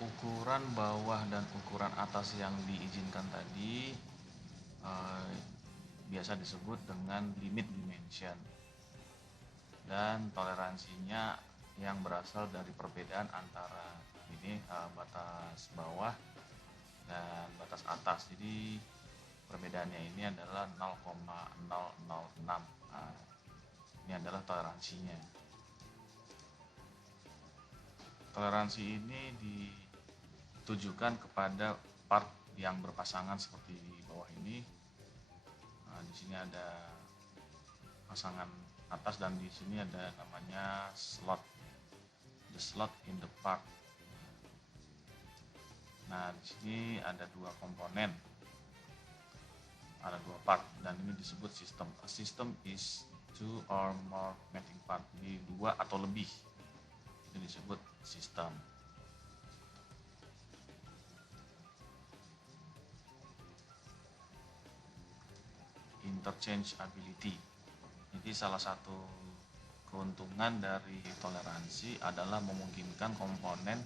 Ukuran bawah dan ukuran atas yang diizinkan tadi eh, biasa disebut dengan limit dimension, dan toleransinya yang berasal dari perbedaan antara ini batas bawah dan batas atas. Jadi perbedaannya ini adalah 0,006. Nah, ini adalah toleransinya. Toleransi ini ditujukan kepada part yang berpasangan seperti di bawah ini. Nah, di sini ada pasangan atas dan di sini ada namanya slot, the slot in the part. Nah, di sini ada dua komponen, ada dua part, dan ini disebut sistem. A system is two or more mating part. Jadi dua atau lebih, itu disebut sistem. Interchangeability. Jadi salah satu keuntungan dari toleransi adalah memungkinkan komponen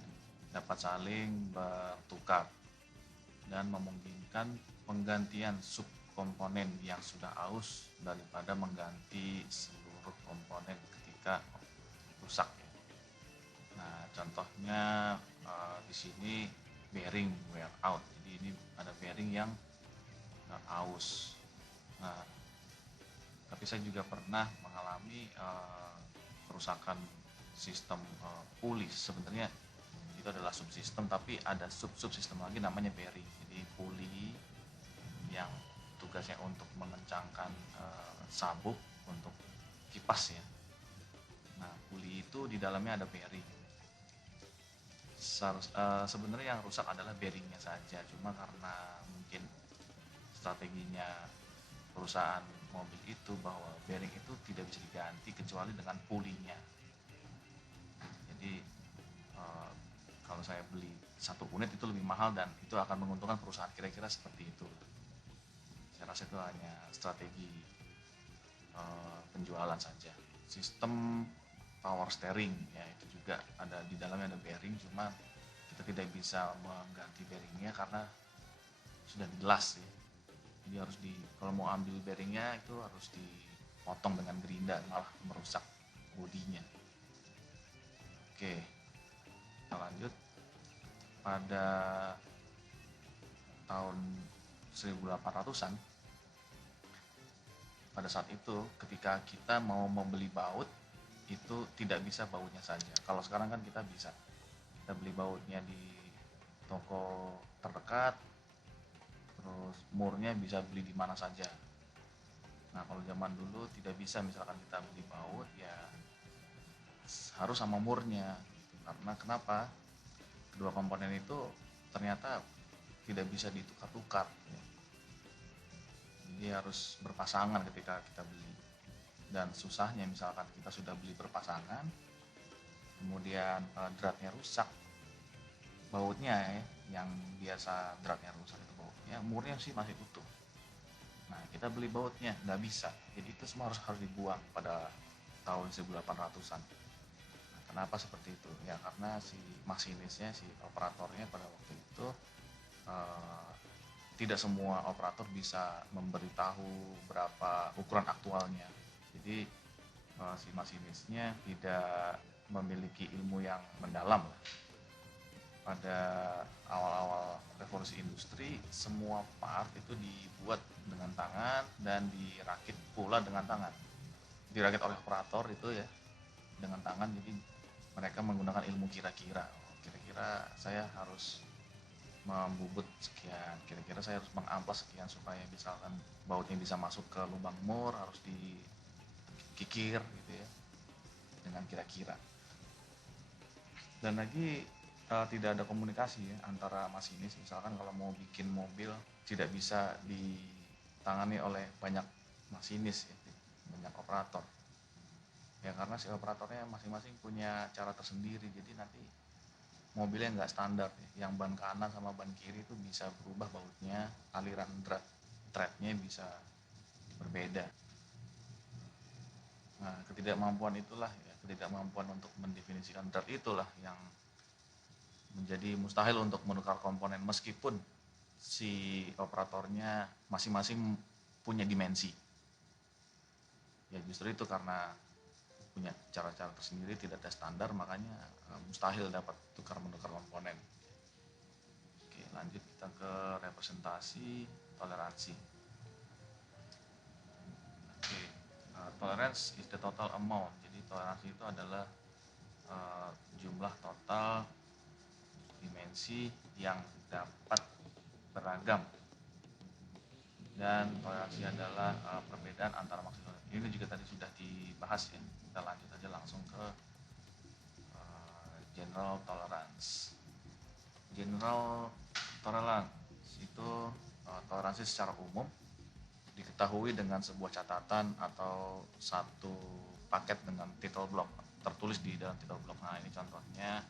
dapat saling bertukar dan memungkinkan penggantian subkomponen yang sudah aus daripada mengganti seluruh komponen ketika rusak. Nah, contohnya di sini bearing wear out. Jadi ini ada bearing yang aus. Nah, tapi saya juga pernah mengalami kerusakan sistem puli. Sebenarnya itu adalah subsistem, tapi ada subsistem lagi namanya bearing. Jadi puli yang tugasnya untuk mengencangkan sabuk untuk kipas ya. Nah, puli itu di dalamnya ada bearing. Sebenarnya yang rusak adalah bearingnya saja, cuma karena mungkin strateginya perusahaan mobil itu bahwa bearing itu tidak bisa diganti kecuali dengan pulinya. Jadi kalau saya beli satu unit itu lebih mahal dan itu akan menguntungkan perusahaan, kira-kira seperti itu. Saya rasa itu hanya strategi penjualan saja. Sistem power steering ya, itu juga ada di dalamnya, ada bearing, cuma kita tidak bisa mengganti bearingnya karena sudah dilas ya. Jadi harus kalau mau ambil bearingnya itu harus dipotong dengan gerinda, malah merusak bodinya. Oke, kita lanjut. Pada tahun 1800-an, pada saat itu ketika kita mau membeli baut itu tidak bisa bautnya saja. Kalau sekarang kan kita bisa, kita beli bautnya di toko terdekat, terus murnya bisa beli di mana saja. Nah, kalau zaman dulu tidak bisa, misalkan kita beli baut ya harus sama murnya. Karena kenapa? Kedua komponen itu ternyata tidak bisa ditukar-tukar. Jadi harus berpasangan ketika kita beli. Dan susahnya misalkan kita sudah beli berpasangan, kemudian dratnya rusak, bautnya ya, yang biasa dratnya rusak itu bautnya, murnya sih masih utuh. Nah, kita beli bautnya nggak bisa, jadi itu semua harus dibuang pada tahun 1800-an. Nah, kenapa seperti itu? Ya karena si masinisnya, si operatornya pada waktu itu tidak semua operator bisa memberitahu berapa ukuran aktualnya. Jadi si masinisnya tidak memiliki ilmu yang mendalam. Pada awal-awal revolusi industri, semua part itu dibuat dengan tangan dan dirakit pula dengan tangan. Dirakit oleh operator itu ya dengan tangan, jadi mereka menggunakan ilmu kira-kira. Kira-kira saya harus membubut sekian, kira-kira saya harus mengamplas sekian supaya misalkan bautnya bisa masuk ke lubang mur, harus dikikir gitu ya dengan kira-kira. Dan lagi tidak ada komunikasi ya antara masinis. Misalkan kalau mau bikin mobil tidak bisa ditangani oleh banyak masinis ya, banyak operator ya, karena si operatornya masing-masing punya cara tersendiri. Jadi nanti mobilnya nggak standar ya. Yang ban kanan sama ban kiri itu bisa berubah bautnya, aliran threadnya bisa berbeda. Nah, ketidakmampuan itulah ya, ketidakmampuan untuk mendefinisikan thread itulah yang menjadi mustahil untuk menukar komponen meskipun si operatornya masing-masing punya dimensi. Ya justru itu karena punya cara-cara tersendiri, tidak ada standar, makanya mustahil dapat tukar menukar komponen. Oke, lanjut kita ke representasi toleransi. Oke, tolerance is the total amount. Jadi toleransi itu adalah jumlah total dimensi yang dapat beragam, dan toleransi adalah perbedaan antara maksimal. Ini juga tadi sudah dibahas ya. Kita lanjut aja langsung ke general tolerance. General tolerance itu toleransi secara umum, diketahui dengan sebuah catatan atau satu paket dengan title block tertulis di dalam title block. Nah ini contohnya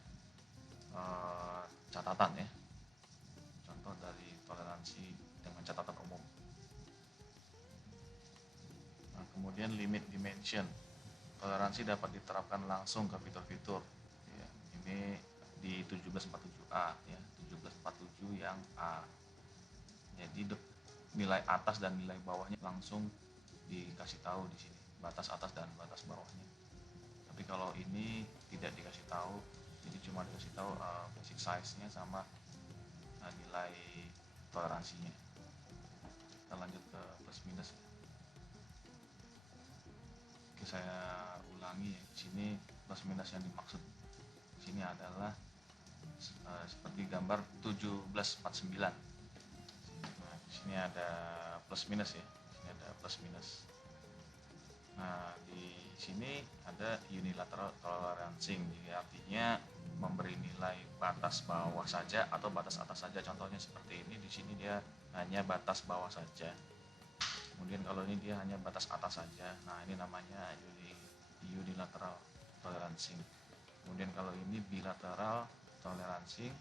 catatan ya, contoh dari toleransi dengan catatan umum. Nah, kemudian limit dimension, toleransi dapat diterapkan langsung ke fitur-fitur ya, ini di 1747A ya, 1747 yang A. Jadi nilai atas dan nilai bawahnya langsung dikasih tahu di sini, batas atas dan batas bawahnya. Tapi kalau ini tidak dikasih tahu, jadi cuma dikasih tahu basic size-nya sama nilai toleransinya. Kita lanjut ke plus minus ya. Oke, saya ulangi ya. Di sini plus minus yang dimaksud di sini adalah seperti gambar 1749. Nah, di sini ada plus minus ya. Di sini ada plus minus. Nah, di sini ada unilateral tolerancing, jadi artinya memberi nilai batas bawah saja atau batas atas saja. Contohnya seperti ini, di sini dia hanya batas bawah saja. Kemudian kalau ini dia hanya batas atas saja. Nah, ini namanya unilateral tolerancing. Kemudian kalau ini bilateral tolerancing,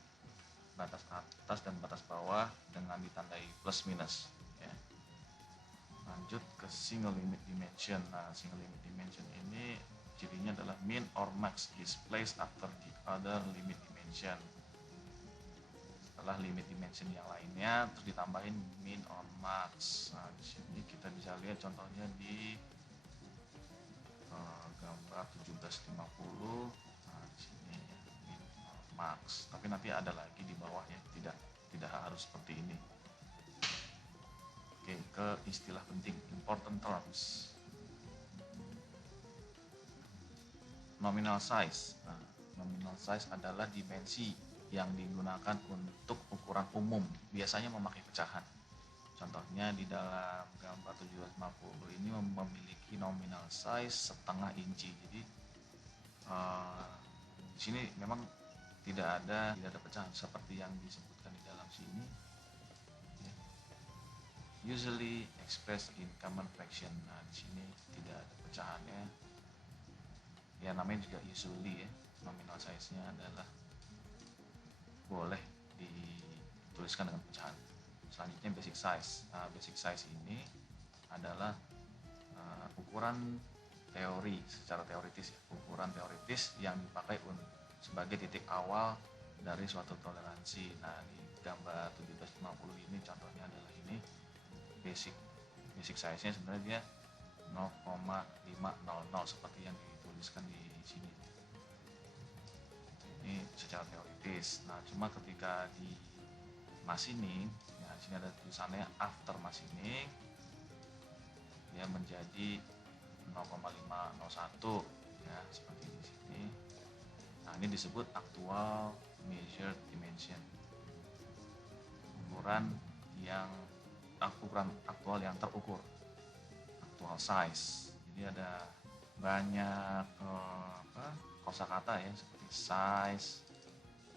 batas atas dan batas bawah dengan ditandai plus minus ya. Lanjut ke single limit dimension. Nah, single limit dimension ini cirinya adalah min or max is placed after the other limit dimension. Setelah limit dimension yang lainnya terus ditambahin min or max. Nah, di sini kita bisa lihat contohnya di gambar 1750. Nah, di sini min or max. Tapi nanti ada lagi di bawah ya, tidak harus seperti ini. Oke, ke istilah penting, important terms. Nominal size. Nah, nominal size adalah dimensi yang digunakan untuk ukuran umum, biasanya memakai pecahan. Contohnya di dalam gambar 1750 ini memiliki nominal size setengah inci. Jadi di sini memang tidak ada pecahan seperti yang disebutkan di dalam sini. Usually expressed in common fraction. Nah, di sini tidak ada pecahannya. Ya namanya juga usually ya. Nominal size-nya adalah boleh dituliskan dengan pecahan. Selanjutnya basic size. Nah, basic size ini adalah ukuran teori secara teoritis ya. Ukuran teoritis yang dipakai sebagai titik awal dari suatu toleransi. Nah, di gambar 1750 ini contohnya adalah ini. Basic size-nya sebenarnya dia 0,500 seperti yang dituliskan di sini. Ini secara teoritis. Nah, cuma ketika di machining, nah di sini ada tulisannya after machining, dia menjadi 0,501 ya, seperti di sini. Nah, ini disebut actual measured dimension. Ukuran aktual yang terukur, actual size. Jadi ada banyak kosakata ya, seperti size,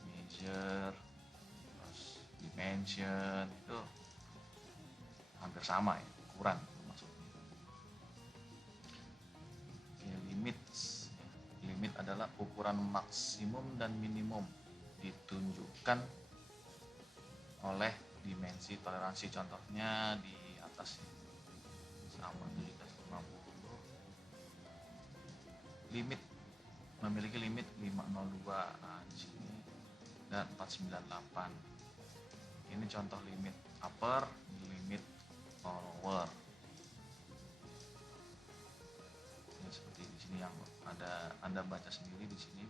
measure, terus dimension, itu hampir sama ya, ukuran maksudnya. Oke, limit adalah ukuran maksimum dan minimum ditunjukkan oleh dimensi toleransi. Contohnya di atas sama 1750. Limit memiliki limit 502. Nah, di sini ada 498. Ini contoh limit upper, limit lower. Ini seperti di sini yang ada, Anda baca sendiri di sini.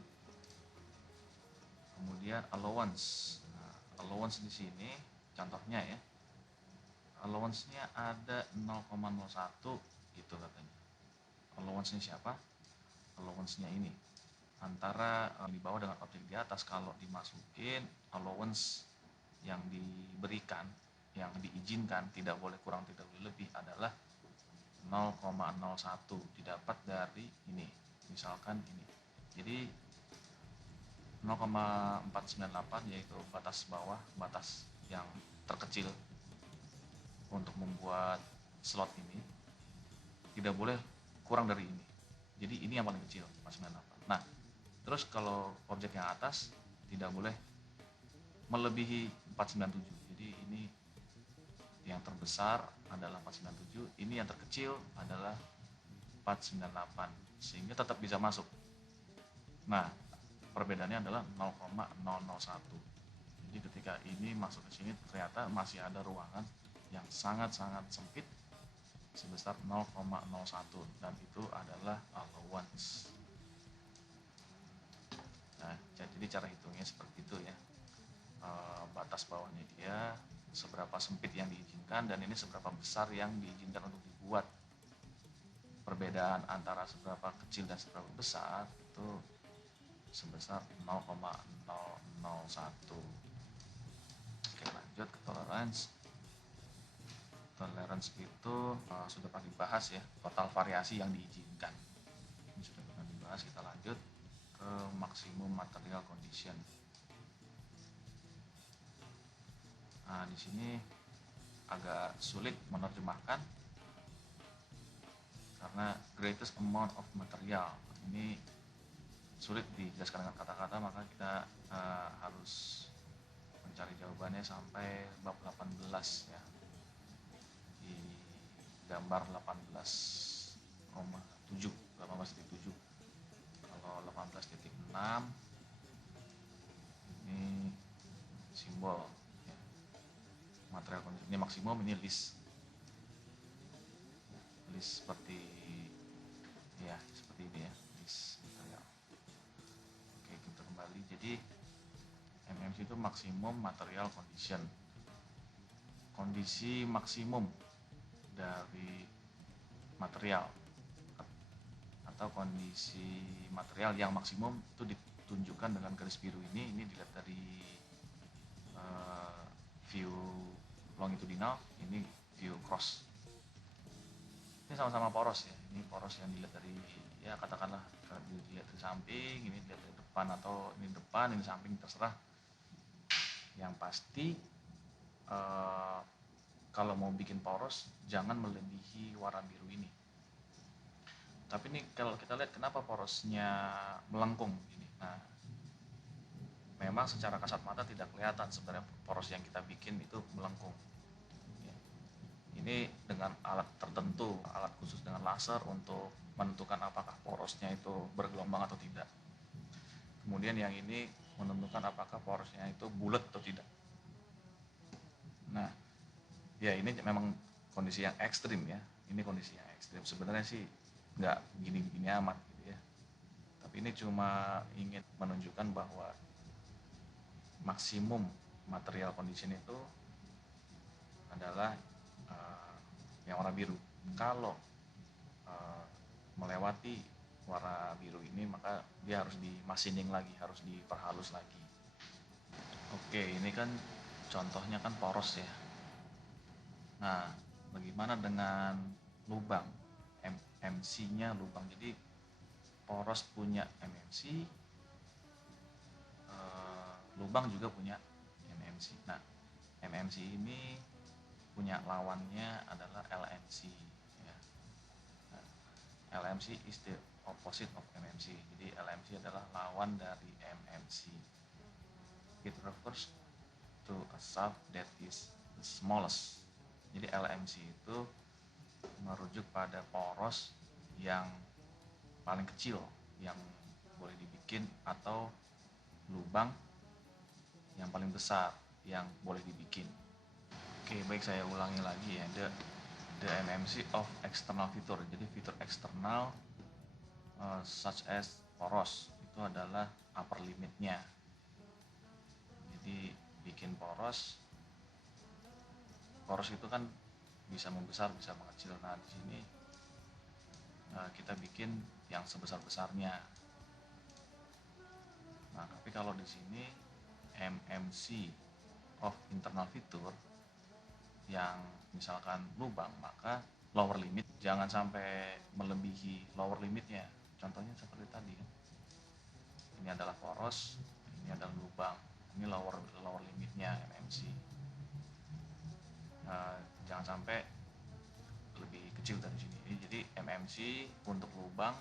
Kemudian allowance. Nah, allowance di sini contohnya ya. Allowance-nya ada 0,01 gitu katanya. Allowance-nya siapa? Allowance-nya ini. Antara di bawah dengan objek di atas, kalau dimasukin allowance yang diberikan, yang diizinkan, tidak boleh kurang tidak boleh lebih, adalah 0,01 didapat dari ini, misalkan ini. Jadi 0,498 yaitu batas bawah, batas yang terkecil untuk membuat slot ini, tidak boleh kurang dari ini. Jadi ini yang paling kecil, 498. Nah, terus kalau objek yang atas tidak boleh melebihi 497. Jadi ini yang terbesar adalah 497, ini yang terkecil adalah 498, sehingga tetap bisa masuk. Nah, perbedaannya adalah 0,001. Jadi ketika ini masuk ke sini ternyata masih ada ruangan yang sangat-sangat sempit sebesar 0,01, dan itu adalah allowance. Nah, jadi cara hitungnya seperti itu ya. Batas bawahnya dia seberapa sempit yang diizinkan, dan ini seberapa besar yang diizinkan untuk dibuat. Perbedaan antara seberapa kecil dan seberapa besar itu sebesar 0,001. Oke, lanjut ke tolerance. Tolerance itu sudah pernah dibahas ya, total variasi yang diizinkan. Ini sudah pernah dibahas. Kita lanjut ke maksimum material condition. Nah, di sini agak sulit menerjemahkan karena greatest amount of material ini sulit dijelaskan dengan kata-kata, maka kita harus mencari jawabannya sampai bab 18 ya, di gambar 18,7. Kalau 18.6 ini simbol ya. Material condition ini maksimum, ini list seperti ya, seperti ini ya, list material. Oke, kita kembali. Jadi MMC itu maksimum material condition, kondisi maksimum dari material, atau kondisi material yang maksimum itu ditunjukkan dengan garis biru ini. Ini dilihat dari view longitudinal, ini view cross. Ini sama-sama poros ya. Ini poros yang dilihat dari, ya katakanlah dilihat dari samping, ini dilihat dari depan, atau ini depan, ini samping, terserah. Yang pasti kalau mau bikin poros jangan melebihi warna biru ini. Tapi ini kalau kita lihat kenapa porosnya melengkung ini. Nah, memang secara kasat mata tidak kelihatan sebenarnya poros yang kita bikin itu melengkung. Ini dengan alat tertentu, alat khusus dengan laser untuk menentukan apakah porosnya itu bergelombang atau tidak. Kemudian yang ini menentukan apakah porosnya itu bulat atau tidak. Nah, ya ini memang kondisi yang ekstrim ya. Ini kondisi yang ekstrim. Sebenarnya sih nggak gini-gini amat gitu ya. Tapi ini cuma ingin menunjukkan bahwa maksimum material condition itu adalah yang warna biru. Kalau melewati warna biru ini, maka dia harus dimasining lagi, harus diperhalus lagi. Oke, ini kan contohnya kan poros ya. Nah, bagaimana dengan lubang? MMC-nya lubang. Jadi poros punya MMC, lubang juga punya MMC. Nah, MMC ini punya lawannya adalah LMC ya. Nah, LMC is the opposite of MMC. Jadi LMC adalah lawan dari MMC. It refers to a shaft that is the smallest. Jadi LMC itu merujuk pada poros yang paling kecil yang boleh dibikin, atau lubang yang paling besar yang boleh dibikin. Oke, baik, saya ulangi lagi ya. The MMC of external feature. Jadi fitur eksternal such as poros itu adalah upper limitnya. Jadi bikin poros itu kan bisa membesar, bisa mengecil. Nah, di sini kita bikin yang sebesar-besarnya. Nah, tapi kalau di sini MMC of internal feature yang misalkan lubang, maka lower limit jangan sampai melebihi lower limitnya. Contohnya seperti tadi, ini adalah poros, ini adalah lubang, ini lower limitnya MMC. Jangan sampai lebih kecil dari sini. Jadi MMC untuk lubang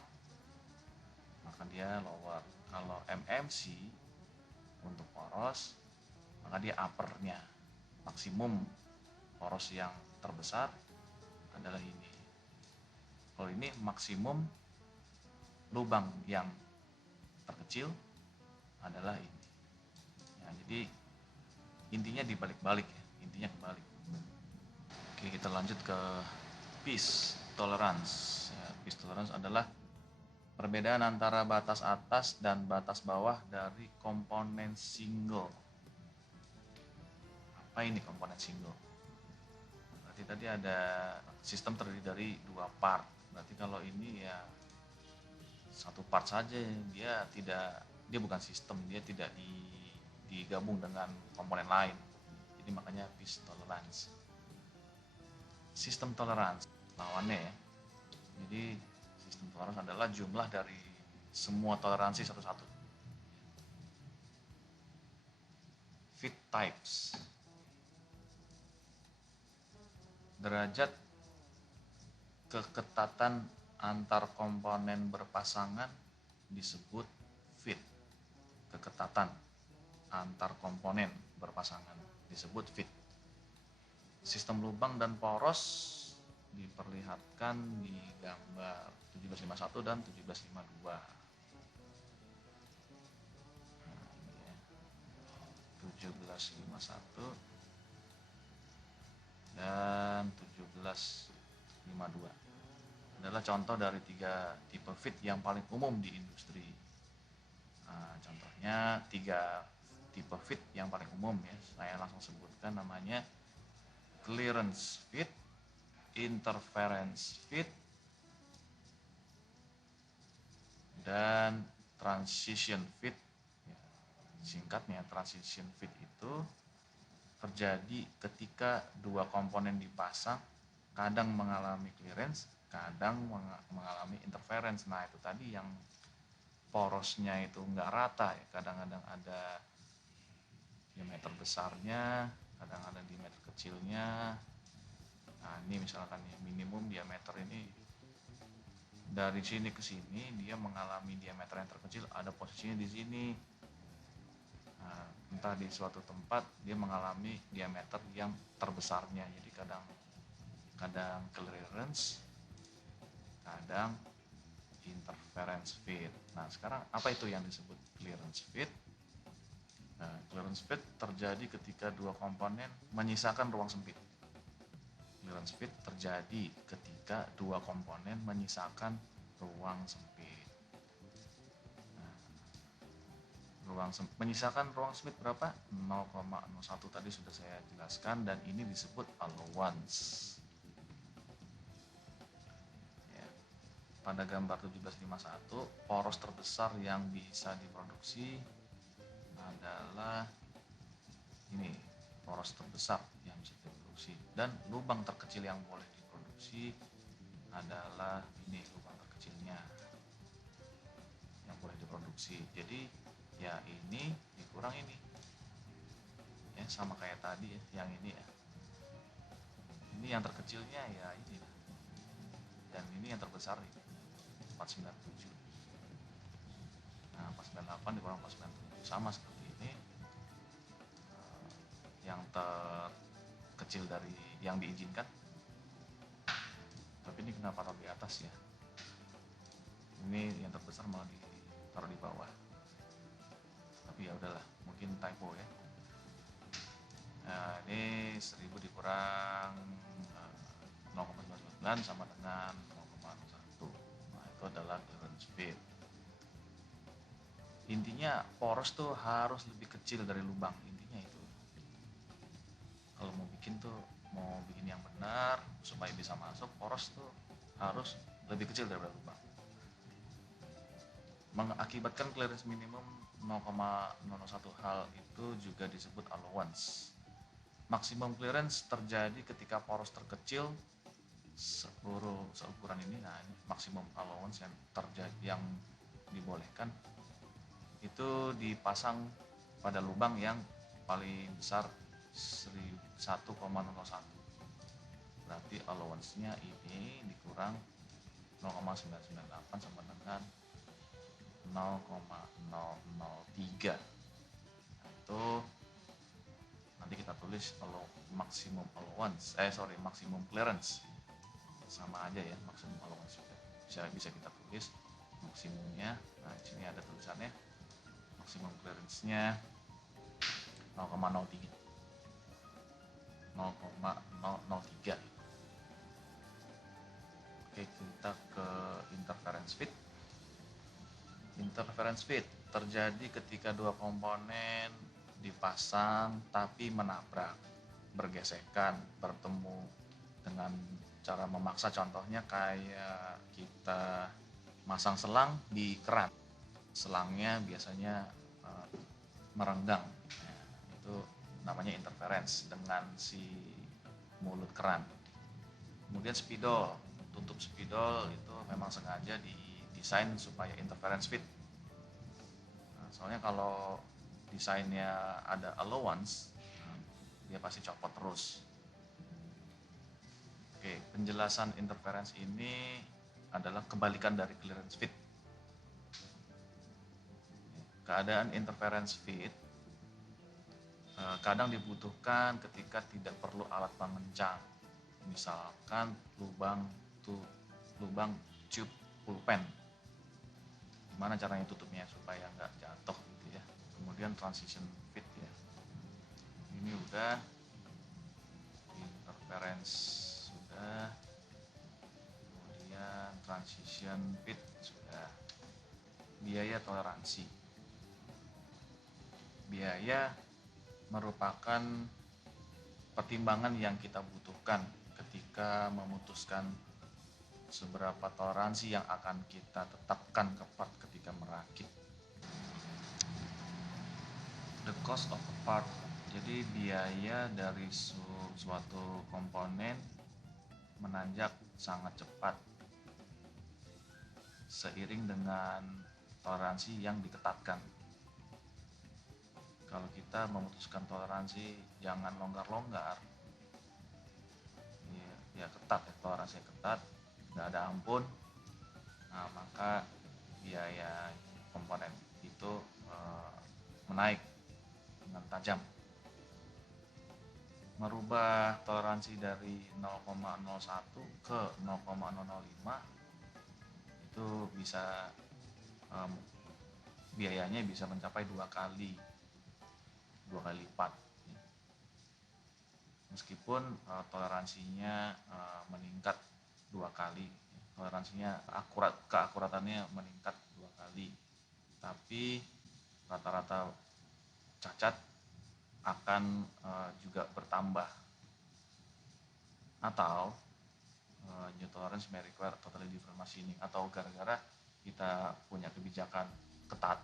maka dia lower. Kalau MMC untuk poros maka dia uppernya. Maksimum poros yang terbesar adalah ini. Kalau ini maksimum lubang yang terkecil adalah ini. Ya, jadi intinya dibalik-balik ya, intinya kebalik. Oke, kita lanjut ke peace tolerance. Ya, peace tolerance adalah perbedaan antara batas atas dan batas bawah dari komponen single. Apa ini komponen single? Berarti tadi ada sistem terdiri dari 2 part. Berarti kalau ini ya satu part saja, dia bukan sistem, dia tidak digabung dengan komponen lain. Jadi makanya peace tolerance. Sistem tolerance lawannya ya. Jadi sistem toleransi adalah jumlah dari semua toleransi satu-satu. Fit types. Derajat keketatan antar komponen berpasangan disebut fit. Keketatan antar komponen berpasangan disebut fit. Sistem lubang dan poros diperlihatkan di gambar 1751 dan 1752. Nah, ini ya. 1751 dan 1752 adalah contoh dari 3 tipe fit yang paling umum di industri. Nah, contohnya 3 tipe fit yang paling umum ya, saya langsung sebutkan namanya: clearance fit, interference fit, dan transition fit. Singkatnya, transition fit itu terjadi ketika 2 komponen dipasang, kadang mengalami clearance, kadang mengalami interference. Nah, itu tadi yang porosnya itu nggak rata ya, kadang-kadang ada diameter besarnya, kadang ada diameter kecilnya. Nah, ini misalkan ya, minimum diameter ini dari sini ke sini dia mengalami diameter yang terkecil, ada posisinya di sini. Nah, entah di suatu tempat dia mengalami diameter yang terbesarnya, jadi kadang clearance, kadang interference fit. Nah, sekarang apa itu yang disebut clearance fit? Nah, clearance fit terjadi ketika 2 komponen menyisakan ruang sempit. Clearance fit terjadi ketika 2 komponen menyisakan ruang sempit. Menyisakan ruang sempit berapa? 0,01 tadi sudah saya jelaskan, dan ini disebut allowance. Ya. Pada gambar 1751, poros terbesar yang bisa diproduksi adalah ini, poros terbesar yang bisa diproduksi, dan lubang terkecil yang boleh diproduksi adalah ini, lubang terkecilnya yang boleh diproduksi. Jadi ya ini dikurang ini ya, sama kayak tadi ya, yang ini ya, ini yang terkecilnya ya ini, dan ini yang terbesar ini 497. Nah, 498 dikurang 497 sama seperti ini, yang terkecil dari yang diizinkan. Tapi ini kenapa taruh di atas ya, ini yang terbesar malah ditaruh di bawah. Tapi ya udahlah, mungkin typo ya. Nah, ini 1000 dikurang 0,999 sama dengan 0,1. Nah, itu adalah clearance fit. Intinya poros tuh harus lebih kecil dari lubang, intinya itu. Kalau mau bikin yang benar supaya bisa masuk, poros tuh harus lebih kecil daripada lubang. Mengakibatkan clearance minimum 0,01 hal itu juga disebut allowance. Maksimum clearance terjadi ketika poros terkecil seukuran ini. Nah, ini maksimum allowance yang terjadi, yang dibolehkan itu dipasang pada lubang yang paling besar 1,01. Berarti allowance-nya ini dikurang 0,998 sama dengan 0,003. Nah, itu nanti kita tulis maksimum allowance, maksimum clearance, sama aja ya, maksimum allowance bisa kita tulis maksimumnya. Nah, di sini ada tulisannya maksimum clearance-nya 0,03. Oke, kita ke interference fit. Interference fit terjadi ketika dua komponen dipasang tapi menabrak, bergesekan, bertemu dengan cara memaksa. Contohnya kayak kita masang selang di keran. Selangnya biasanya merenggang. Nah, itu namanya interference dengan si mulut keran. Kemudian spidol, tutup spidol itu memang sengaja didesain supaya interference fit. Nah, soalnya kalau desainnya ada allowance, dia pasti copot terus. Oke, penjelasan interference ini adalah kebalikan dari clearance fit. Keadaan interference fit kadang dibutuhkan ketika tidak perlu alat pengencang. Misalkan lubang tube pulpen. Gimana caranya tutupnya supaya nggak jatuh gitu ya. Kemudian transition fit ya. Ini udah interference sudah. Kemudian transition fit sudah. Biaya toleransi. Biaya merupakan pertimbangan yang kita butuhkan ketika memutuskan seberapa toleransi yang akan kita tetapkan ke part ketika merakit. The cost of a part, jadi biaya dari suatu komponen menanjak sangat cepat seiring dengan toleransi yang diketatkan. Kalau kita memutuskan toleransi jangan longgar-longgar, ya ketat ya, toleransi ketat, nggak ada ampun. Nah, maka biaya komponen itu menaik dengan tajam. Merubah toleransi dari 0,01 ke 0,005 itu bisa biayanya bisa mencapai dua kali lipat. Meskipun toleransinya meningkat dua kali, toleransinya keakuratannya meningkat dua kali, tapi rata-rata cacat akan juga bertambah, atau new tolerance may require totally different machining, atau gara-gara kita punya kebijakan ketat,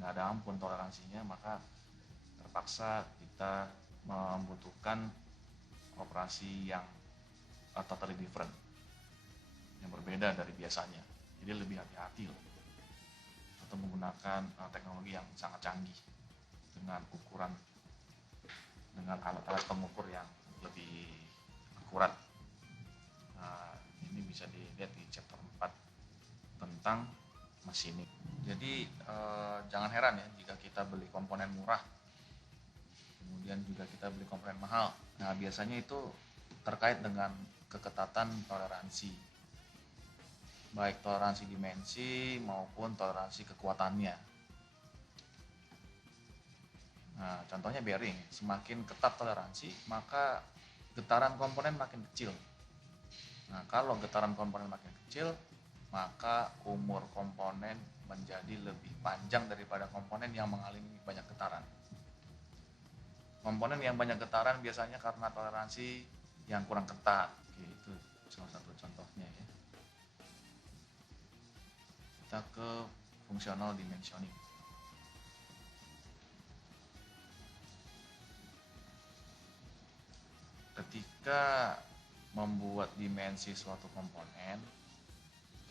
nggak ada ampun toleransinya, maka terpaksa kita membutuhkan operasi yang totally different, yang berbeda dari biasanya. Jadi lebih hati-hati loh, atau menggunakan teknologi yang sangat canggih dengan alat-alat pengukur yang lebih akurat. Ini bisa dilihat di chapter 4 tentang machining. Jadi jangan heran ya jika kita beli komponen murah, kemudian juga kita beli komponen mahal. Nah, biasanya itu terkait dengan keketatan toleransi, baik toleransi dimensi maupun toleransi kekuatannya. Nah, contohnya bearing, semakin ketat toleransi, maka getaran komponen makin kecil. Nah, kalau getaran komponen makin kecil, maka umur komponen menjadi lebih panjang daripada komponen yang mengalami banyak getaran. Komponen yang banyak getaran biasanya karena toleransi yang kurang ketat. Itu salah satu contohnya ya. Kita ke fungsional dimensioning. Ketika membuat dimensi suatu komponen,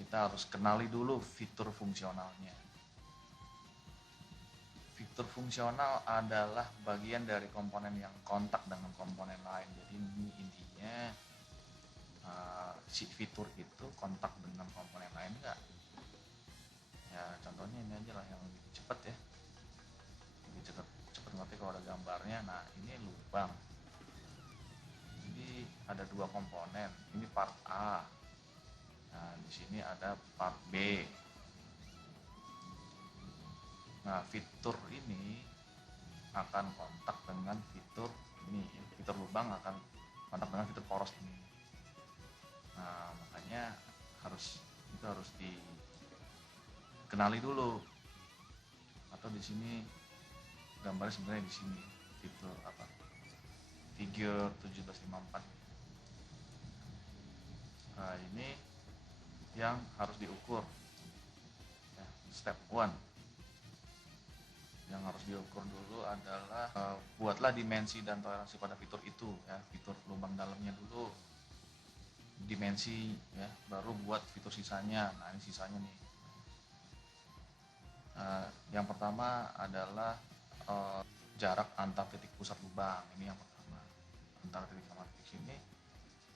kita harus kenali dulu fitur fungsionalnya. Fitur fungsional adalah bagian dari komponen yang kontak dengan komponen lain. Jadi ini intinya si fitur itu kontak dengan komponen lain enggak? Ya contohnya ini aja lah yang lebih cepat ya. Lebih cepat ngerti kalau ada gambarnya. Nah ini lubang. Jadi ada dua komponen. Ini part A. Nah di sini ada part B. Nah, fitur ini akan kontak dengan fitur ini, fitur lubang akan kontak dengan fitur poros ini. Nah, makanya itu harus dikenali dulu. Atau di sini gambarnya sebenarnya di sini fitur apa? Figure 1754. Nah, ini yang harus diukur. Ya, step 1. Yang harus diukur dulu adalah buatlah dimensi dan toleransi pada fitur itu ya, fitur lubang dalamnya dulu dimensi ya, baru buat fitur sisanya. Nah ini sisanya nih. Yang pertama adalah jarak antar titik pusat lubang. Ini yang pertama, antar titik sama titik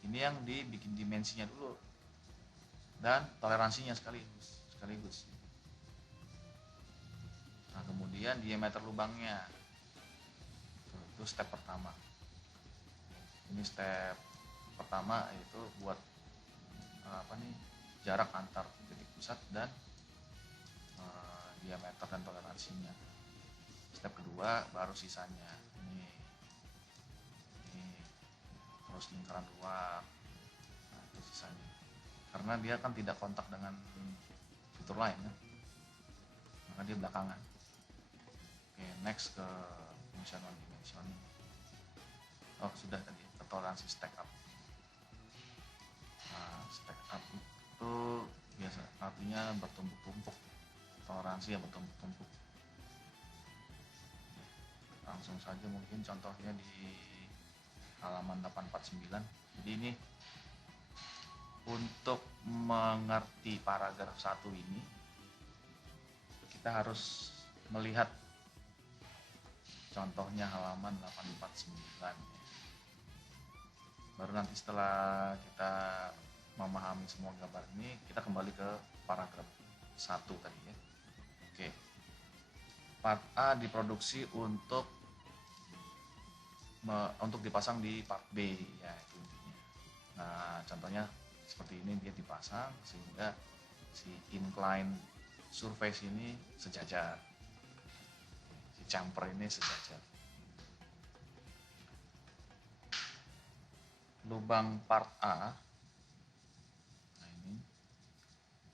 ini yang dibikin dimensinya dulu dan toleransinya sekaligus. Nah kemudian diameter lubangnya, itu step pertama. Ini step pertama yaitu buat jarak antar titik pusat dan diameter dan toleransinya. Step kedua baru sisanya. Ini terus lingkaran luar. Nah, itu sisanya. Karena dia kan tidak kontak dengan fitur lain ya. Maka dia belakangan. Oke, next ke fungsional dimensioning. Oh, sudah tadi ke toleransi stack up. Nah, stack up itu biasa artinya bertumpuk-tumpuk. Toleransi yang bertumpuk-tumpuk. Langsung saja mungkin contohnya di halaman 849. Jadi ini untuk mengerti paragraf 1 ini kita harus melihat contohnya halaman 849. Baru nanti setelah kita memahami semua gambar ini, kita kembali ke paragraf 1 tadi ya. Oke. Part A diproduksi untuk dipasang di part B ya, itu intinya. Nah, contohnya seperti ini, dia dipasang sehingga si incline surface ini sejajar. Si chamfer ini sejajar. Lubang part A, nah ini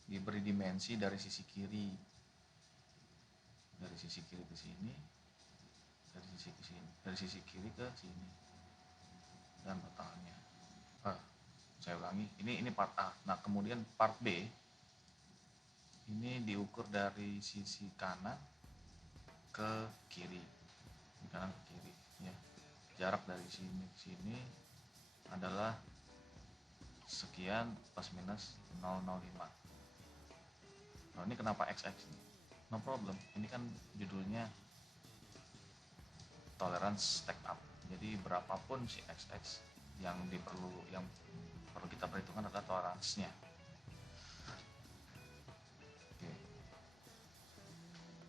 diberi dimensi dari sisi kiri ke sini, dari sisi kiri ke sini, dan pertengahannya. Saya ulangi, ini part A. Nah kemudian part B ini diukur dari sisi kanan ke kiri, kanan ke kiri ya. Jarak dari sini ke sini adalah sekian plus minus 005. Nah ini kenapa XX? No problem, ini kan judulnya tolerance stack up. Jadi berapapun si XX yang perlu kita perhitungkan adalah toleransinya. Oke.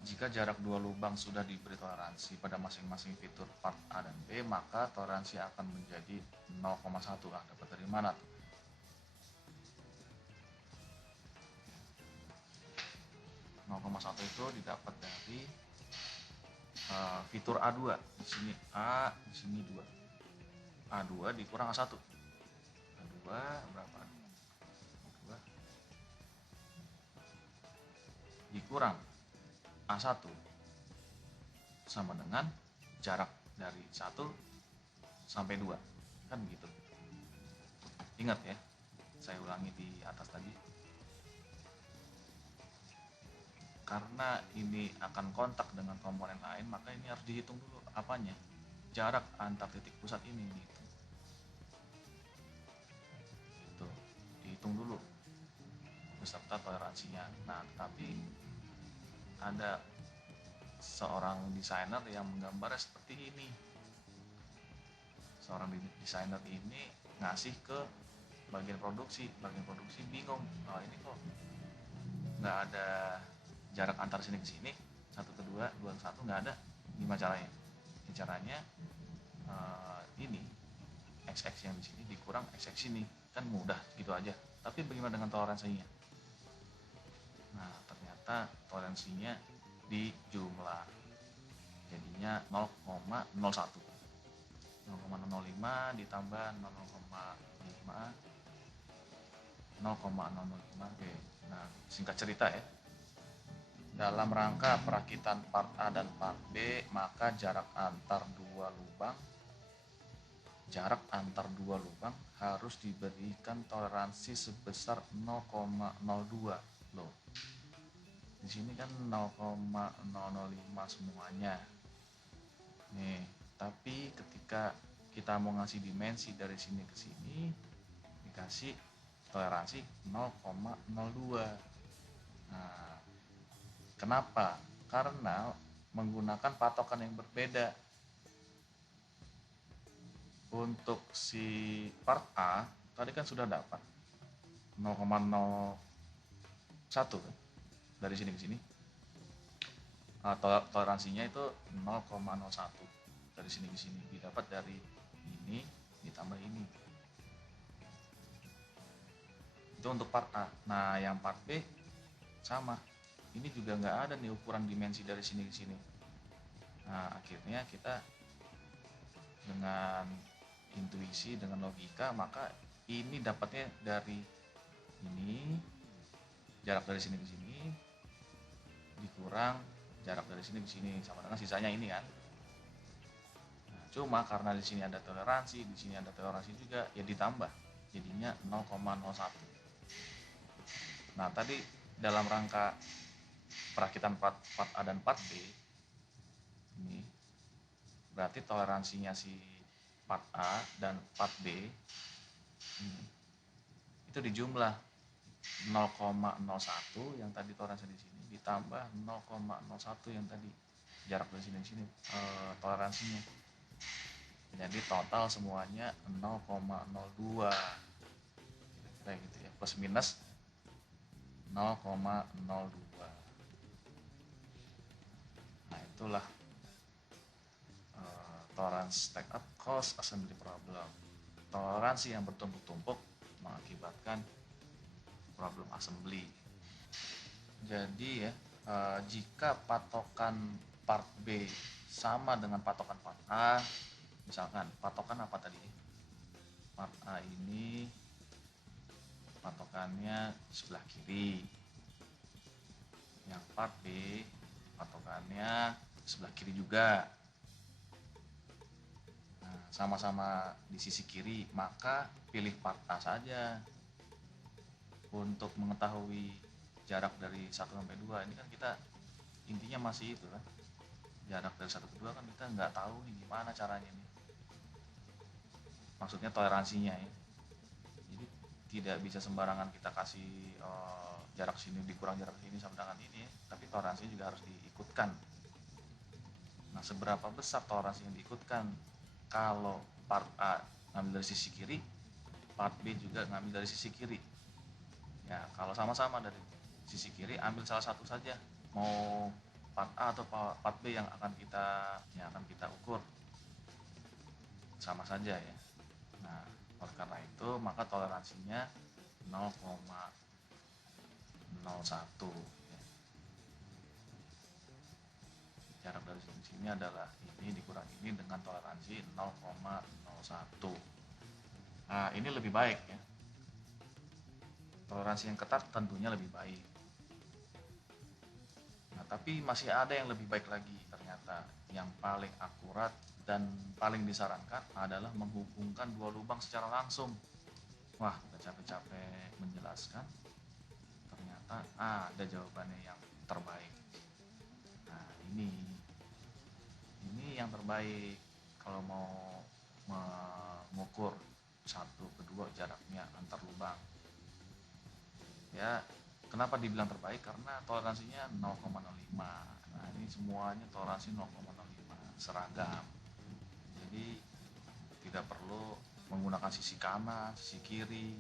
Jika jarak dua lubang sudah diberi toleransi pada masing-masing fitur part A dan B, maka toleransi akan menjadi 0,1. Nah, dapat dari mana tuh? Itu didapat dari fitur A2. Di sini A, di sini 2. A2 dikurang A1. A2 berapa? A2 dikurang A1 sama dengan jarak dari 1 sampai 2. Kan gitu. Ingat ya, saya ulangi di atas tadi. Karena ini akan kontak dengan komponen lain, maka ini harus dihitung dulu apanya, jarak antar titik pusat ini dihitung. Gitu. Dihitung dulu beserta toleransinya. Nah, tapi ada seorang desainer yang menggambarnya seperti ini. Seorang desainer ini ngasih ke bagian produksi bingung, ini kok nggak ada jarak antar sini ke sini, 1 ke 2, 2 ke 1, nggak ada. Gimana caranya? Caranya ini XX yang di sini dikurang XX sini, kan mudah gitu aja. Tapi bagaimana dengan toleransinya? Nah, ternyata toleransinya di jumlah, jadinya 0,01, 0,005 ditambah 0,05, 0,005. Oke. Nah, singkat cerita ya, dalam rangka perakitan part A dan part B, maka jarak antar dua lubang harus diberikan toleransi sebesar 0,02. Loh, di sini kan 0,005 semuanya. Nih, tapi ketika kita mau ngasih dimensi dari sini ke sini, dikasih toleransi 0,02. Nah, kenapa? Karena menggunakan patokan yang berbeda. Untuk si part A tadi kan sudah dapat 0,01 kan? Dari sini ke sini. Toleransinya itu 0,01 dari sini ke sini, didapat dari ini ditambah ini. Itu untuk part A. Nah, yang part B sama. Ini juga nggak ada nih ukuran dimensi dari sini ke sini. Nah, akhirnya kita dengan intuisi, dengan logika, maka ini dapatnya dari ini, jarak dari sini ke sini dikurang jarak dari sini ke sini sama dengan sisanya ini kan. Nah, cuma karena di sini ada toleransi, di sini ada toleransi juga, ya ditambah jadinya 0,01. Nah, tadi dalam rangka perakitan part A dan part B ini berarti toleransinya si part A dan part B ini, itu dijumlah 0,01 yang tadi toleransi di sini ditambah 0,01 yang tadi jarak dari sini ke sini toleransinya. Jadi total semuanya 0,02. Kayak gitu ya, plus minus 0,02. Nah, itulah tolerance stack up cost assembly problem. Toleransi yang bertumpuk-tumpuk mengakibatkan problem assembly. Jadi ya, jika patokan part B sama dengan patokan part A, misalkan patokan apa tadi? Part A ini patokannya sebelah kiri. Yang part B patokannya sebelah kiri juga. Nah, sama-sama di sisi kiri, maka pilih part A saja. Untuk mengetahui jarak dari 1 sampai 2, ini kan kita intinya masih itu kan. Jarak dari 1 ke 2 kan kita nggak tahu nih gimana caranya nih. Maksudnya toleransinya ya. Jadi tidak bisa sembarangan kita kasih jarak sini dikurang jarak sini sama dengan ini ya. Tapi toleransinya juga harus diikutkan. Nah, seberapa besar toleransi yang diikutkan? Kalau part A ngambil dari sisi kiri, part B juga ngambil dari sisi kiri. Ya, kalau sama-sama dari sisi kiri, ambil salah satu saja. Mau part A atau part B yang akan kita ukur. Sama saja ya. Nah, oleh karena itu maka toleransinya 0,01 ya. jarak dari sini adalah ini dikurangi ini dengan toleransi 0,01. Nah, ini lebih baik ya. Toleransi yang ketat tentunya lebih baik. Nah, tapi masih ada yang lebih baik lagi ternyata. Yang paling akurat dan paling disarankan adalah menghubungkan dua lubang secara langsung. Wah, udah capek-capek menjelaskan, ternyata ada jawabannya yang terbaik. Nah, ini yang terbaik kalau mau mengukur satu kedua jaraknya antar lubang. Ya, kenapa dibilang terbaik? Karena toleransinya 0,05. Nah, ini semuanya toleransi 0,05, seragam. Jadi tidak perlu menggunakan sisi kanan, sisi kiri,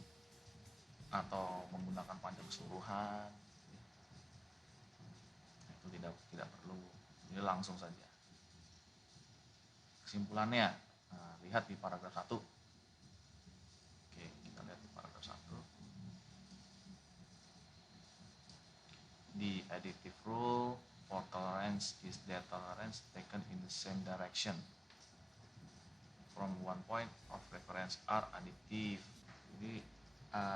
atau menggunakan panjang keseluruhan. Itu tidak perlu. Ini langsung saja. Kesimpulannya, nah, lihat di paragraf 1. Oke, kita lihat di paragraf 1. The additive rule for tolerance is that tolerance taken in the same direction from one point of reference are additive. Jadi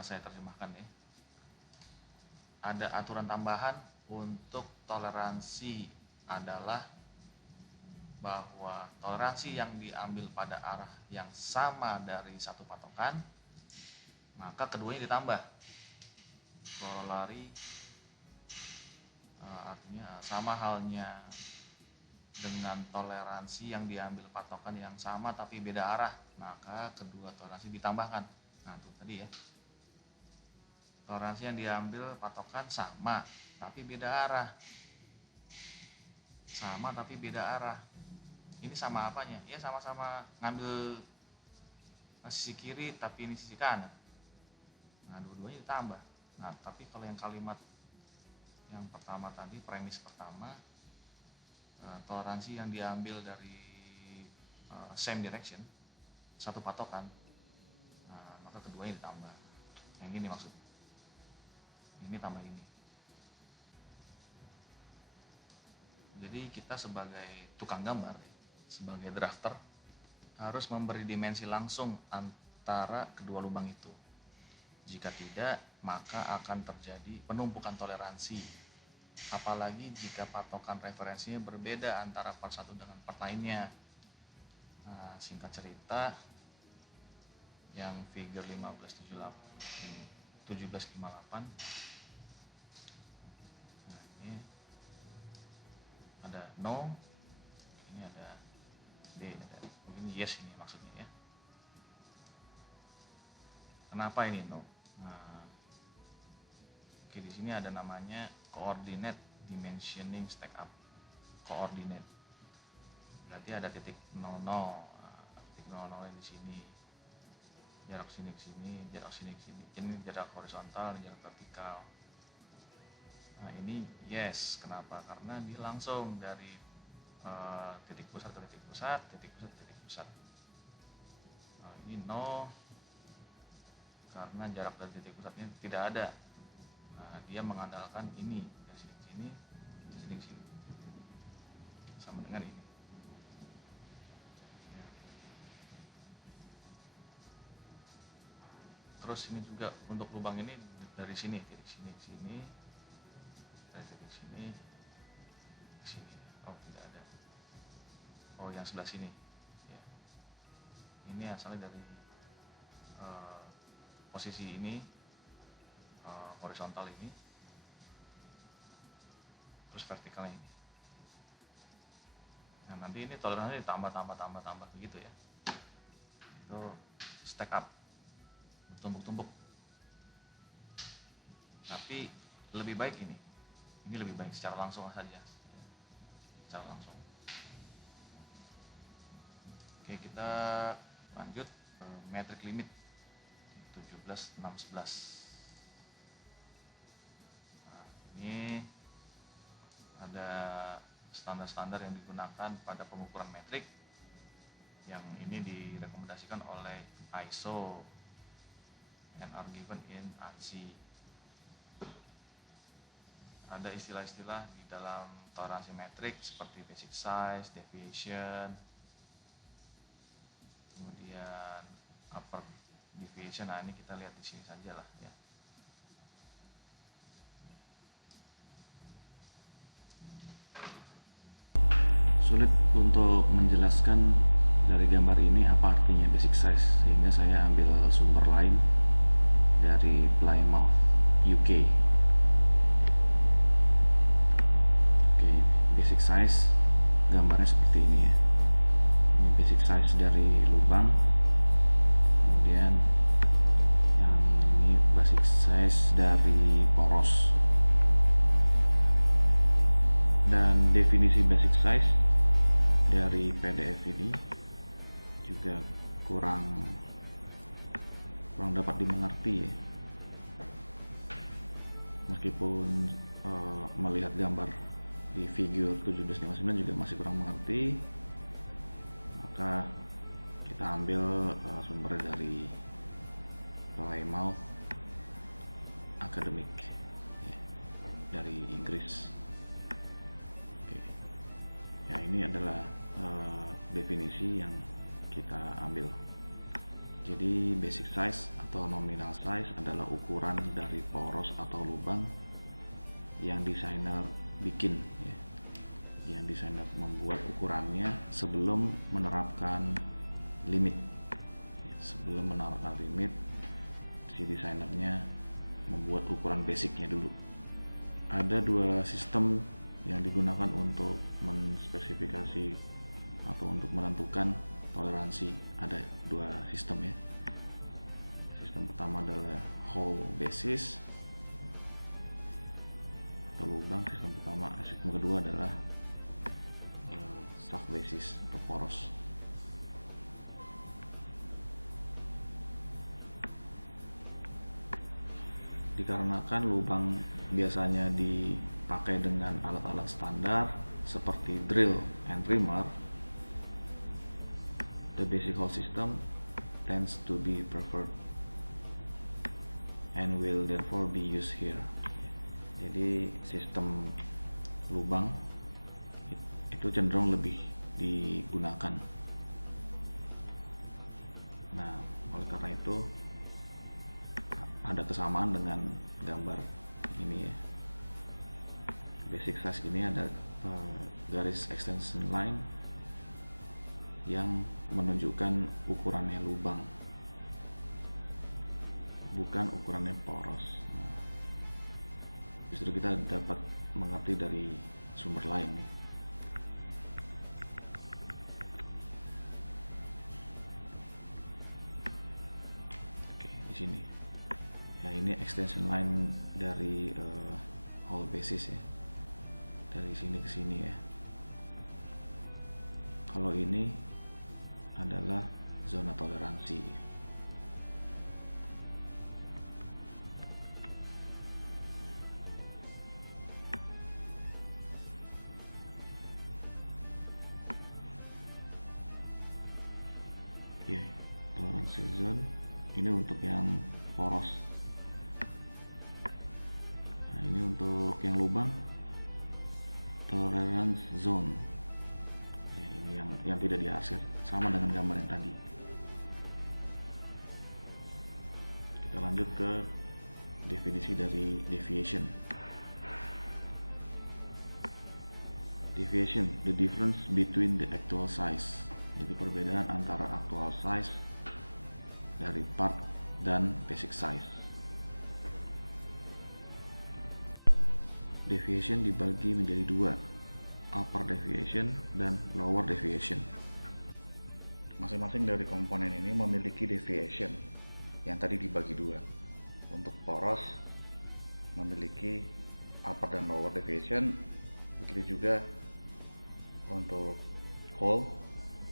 saya terjemahkan ya. Ada aturan tambahan untuk toleransi adalah bahwa toleransi yang diambil pada arah yang sama dari satu patokan, maka keduanya ditambah. Corollary artinya sama halnya dengan toleransi yang diambil patokan yang sama tapi beda arah, maka kedua toleransi ditambahkan. Nah, itu tadi ya. Toleransi yang diambil patokan sama tapi beda arah. Sama tapi beda arah. Ini sama apanya? Ya sama-sama ngambil sisi kiri tapi ini sisi kanan. Nah, dua-duanya ditambah. Nah, tapi kalau yang kalimat yang pertama tadi, premis pertama, toleransi yang diambil dari same direction, satu patokan, maka keduanya ditambah. Yang ini maksudnya. Ini tambah ini. Jadi kita sebagai tukang gambar, sebagai drafter, harus memberi dimensi langsung antara kedua lubang itu. Jika tidak, maka akan terjadi penumpukan toleransi. Apalagi jika patokan referensinya berbeda antara part 1 dengan part lainnya. Nah, singkat cerita, yang figure 1758, nah ini ada no, ini ada D, ada mungkin yes ini maksudnya ya. Kenapa ini no? Nah, oke, di sini ada namanya coordinate dimensioning stack up. Coordinate. Berarti ada titik 00. Titik 00 di sini. Jarak sini ke sini, jarak sini ke sini. Ini jarak horizontal, jarak vertikal. Nah, ini yes. Kenapa? Karena dia langsung dari titik pusat ke titik pusat, titik pusat ke titik pusat. Nah, ini no karena jarak dari titik pusatnya tidak ada. Nah, dia mengandalkan ini dari sini ke sini, dari sini ke sini, sama dengan ini. Terus ini juga untuk lubang ini dari sini, titik sini ke sini, dari titik sini ke sini. Oh, tidak ada. Oh, yang sebelah sini. Ya. Ini asalnya dari posisi ini, horizontal ini, terus vertikalnya ini. Nah, nanti ini toleransi tambah begitu ya. Itu stack up, tumbuk-tumbuk. Tapi lebih baik ini lebih baik secara langsung saja, secara langsung. Oke, kita lanjut metric limit 17.611. Nah, ini ada standar-standar yang digunakan pada pengukuran metrik yang ini direkomendasikan oleh ISO and are given in ANSI. ada istilah-istilah di dalam toleransi metrik seperti basic size, deviation, kemudian upper deviation. Nah, ini kita lihat di sini saja lah ya. Sulit untuk menjelaskan dari gambar ini apa artinya basic size, sehingga saya ambil sumber lain dari Plymouth, UK. Oke, basic size gambarnya seperti ini ya. Ini basic size dari lubang, kemudian yang ini basic size dari poros. Dan definisi basic size dari PDF ini juga kurang dapat dimengerti ya. Meskipun melihat gambar di figure 1759 juga masih kurang mengerti, maka kita ambil sumber dari Plymouth Academic ya, dari Inggris. Oke. Ya, ini adalah definisi yang kita ambil. Jadi basic size atau nominal size adalah ukuran dari poros atau lubang yang desainer bikin ya. Yang desainer membuat ukurannya sebelum menerapkan limit ya, sebelum menerapkan limit si desainernya membuat ukuran basicnya dulu. Ada dua sistem yang digunakan untuk menspesifikasi atau untuk menentukan toleransi. Ada dua sistem ya. Sistem pertama adalah hole basis atau lubang. Sistem kedua adalah shaft basis atau poros. Dikarenakan lubang biasanya dipakai dengan alat-alat standar seperti drill and reamer, the basic hole system tends to be preferred and will therefore be used here. Jadi sistem lubang itu cenderung lebih digunakan. Nah, oleh karena itu ada kesamaan dengan gambar ini ya. Basic size ini ada garis extension line yang menunjukkan ukurannya lubang, bukan ukurannya poros. Nah, justru kita dapat mengerti dari sumber lain nih. Oke, di sini. Ya, ini extension line dari hole basis ya. Dari sini ke sini ya. Kalau ini adalah zona toleransi. Oke, toleransi zone ini untuk yang poros. Nah, ini untuk yang lubang, tolerance zone. Ya, ini yang tidak diarsir, sama dengan gambar yang tadi. Kita lanjut ke definisi dari deviation. Deviation, the difference between the actual size. Jadi perbedaan antara actual size dari part dan basic size. Deviation dibagi menjadi dua, upper deviation dan lower deviation. Masing-masing dari komponen ini memiliki deviation yang tadi dibagi dua. Untuk poros memiliki upper dan lower deviation, begitu juga untuk hole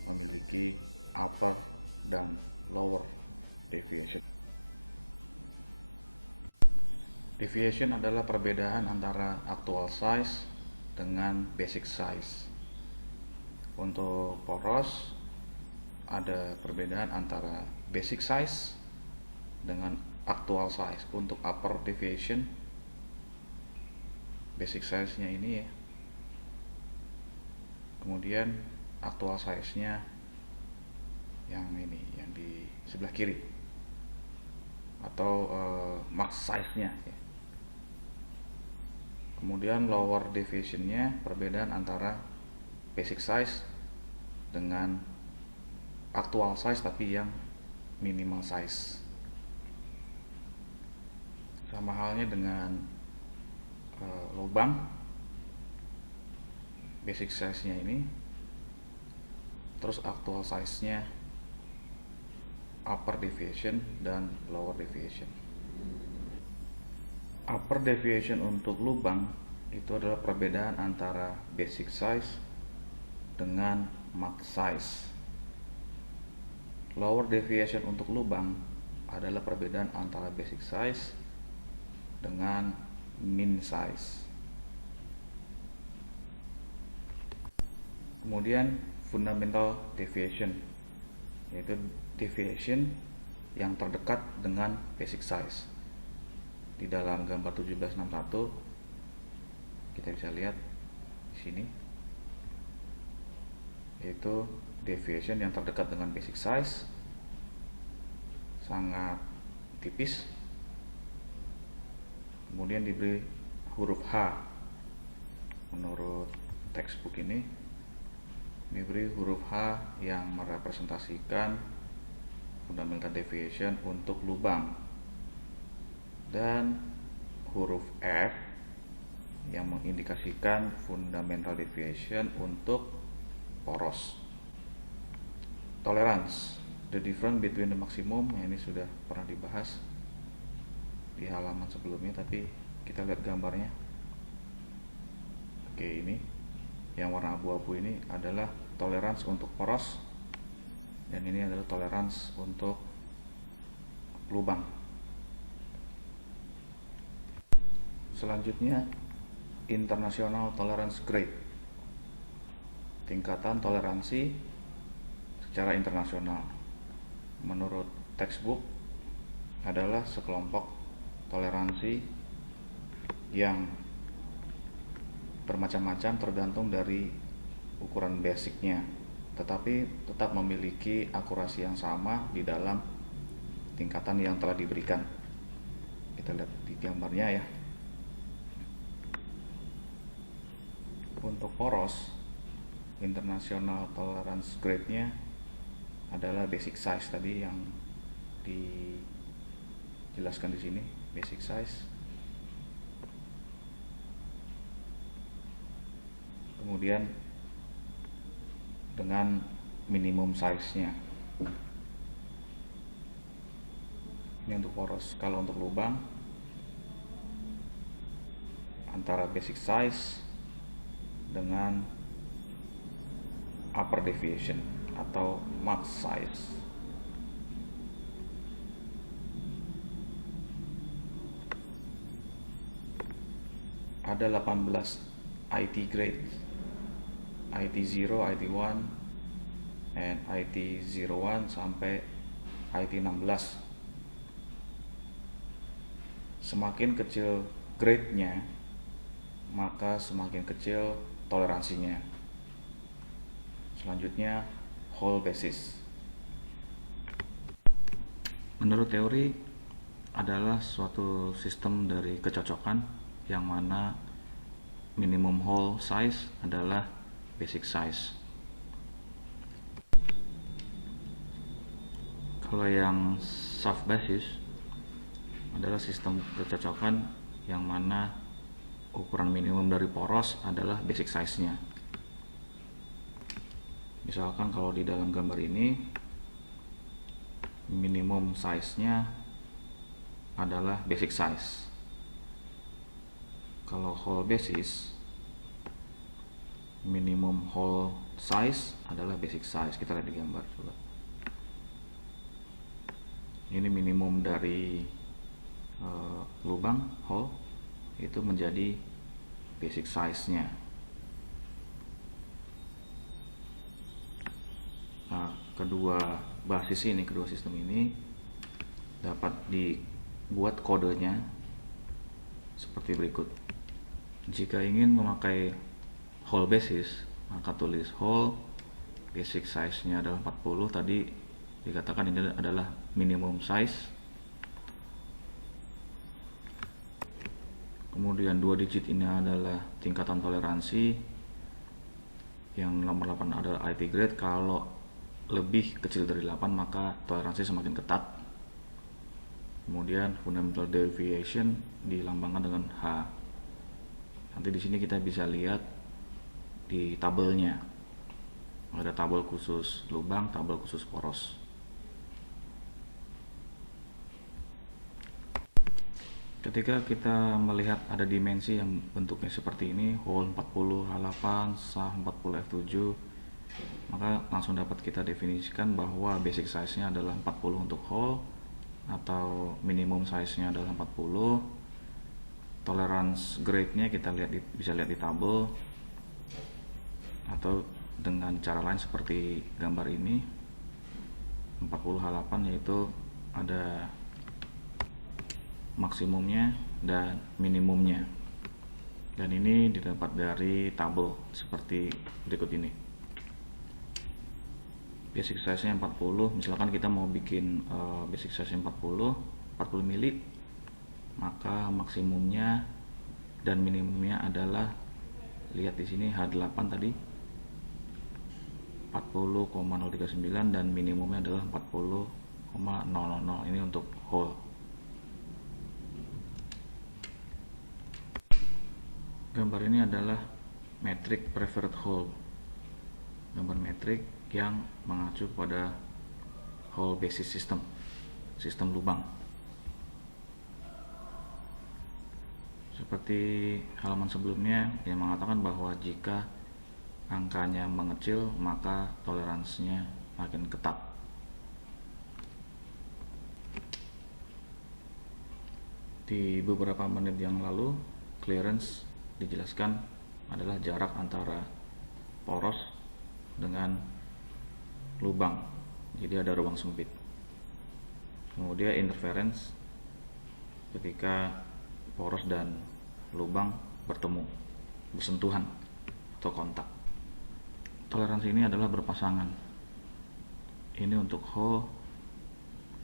memiliki upper dan lower deviation. Deviation adalah perbedaan antara actual size dengan basic size. Untuk poros ada perbedaan antara basic size dengan actual size. Untuk upper deviation basic size-nya ini ya. Kemudian actual size-nya yang ini, yang di sebelah kiri, atau max size-nya ya. Kemudian lower deviation-nya, perbedaan antara basic size dengan actual size tapi yang minimal size. Sama halnya dengan lubang, basic size-nya ini, terus actual size-nya, upper deviation dan lower deviation. Upper deviation untuk lubang itu adalah perbedaan antara basic size dengan max size. Lower deviation untuk lubang adalah perbedaan antara basic size dengan min size. Kemudian fundamental deviation, yaitu deviation yang terdekat dengan basic size. Di dalam gambar 1761 kita bisa lihat di sini, yaitu deviation yang terdekat dengan basic size sangat tipis. Kemudian diberi huruf H. Menurut textbook ini diberi huruf H yang merepresentasikan fundamental deviation untuk lubang, dan huruf F yang mengindikasikan fundamental deviation untuk poros. Tolerance, the difference between the maximum, ini sudah pernah dibahas di halaman sebelumnya, tapi kita lihat gambarnya. Oke, ini yang warna abu-abu ini adalah tolerance untuk poros, dan ini adalah tolerance untuk lubang. Selanjutnya, international tolerance grade, tingkatan toleransi secara internasional. Menurut textbook adalah sekelompok toleransi yang bermacam-macam tergantung dari ukuran basicnya, tetapi tetap memiliki akurasi yang sama di dalam tingkatan yang telah diberikan. Kita lihat di gambarnya ya. Untuk poros, international tolerance grade-nya adalah basic size tadi yang dijelaskan di sini, basic size. Kemudian dengan minimum size-nya. Ini untuk poros. Kalau untuk lubang, antara basic size dengan upper deviation atau max size. Ada 18 IT grade, IT0, IT1, and IT01 sampai IT16. Semakin kecil grade-nya, maka semakin kecil toleransinya. Selanjutnya, whole basis. Menurut teori adalah suatu sistem dari kecocokan yang mana minimum whole size adalah basic size. Kalau yang soft basis adalah sistem kecocokan yang mana ukuran minimum dari poros adalah basic size-nya. Misalkan kalau di dalam gambar ini minimum size-nya adalah basic size. Kalau whole basis, minimum whole size adalah basic size. Kita lihat di gambar coba. Ini minimum dari lubang hole itu menjadi basic size-nya. Nah, kedua sistem ini dapat dibuat kodenya seperti berikut. Jika ingin memakai hole basis, maka tulis hole basic size-nya adalah 40. Tadi dikatakan ini adalah minimum size. Kemudian 2 digit ini adalah tingkatan toleransi. Yang nomor 8 adalah IT grade. Kalau lebih kecil dari 8 maka toleransi semakin ketat. Kemudian fundamental deviation dilambangkan dengan H. Nanti di sini kita bisa lihat di tabelnya. Ada tabel khusus lubang, tabel khusus poros. Ketika kita melihat ada dimensi yang bentuknya seperti ini, hole 40 H8, sah 40 F7, maka langsung dapat kita definisikan bahwa basic size-nya adalah 40 untuk hole, atau minimum size-nya adalah 40. Tolerance grade-nya kita bisa lihat di tabel, atau dengan cara lain seperti gambar ini. 40 H8 yaitu ada maksimumnya dan minimumnya, dan ini didapat dari tabel seperti berikut ini. Basic size nya 40, misalkan kita mau bikin basic size nya 40 mili, maka maksimumnya dan minimumnya adalah, lihat di sini H8 tadi 40,039 dan minimumnya adalah 40,000. Ini untuk hole. Gambar ini adalah metric preferred hole, gambar metrik yang mengacu pada hole basis system, sistem lubang. Seperti halaman sebelumnya yang mengatakan bahwa jika angkanya mengecil maka toleransinya makin ketat. Di beberapa menit yang lalu, clearance dijelaskan adalah jarak antara poros dengan lubang, jadi ada ruang sempit. Kemudian interference ketika poros dan lubang bertemu, bersentuhan atau kontak. Toleransi ini adalah berpasangan. Ini untuk hole,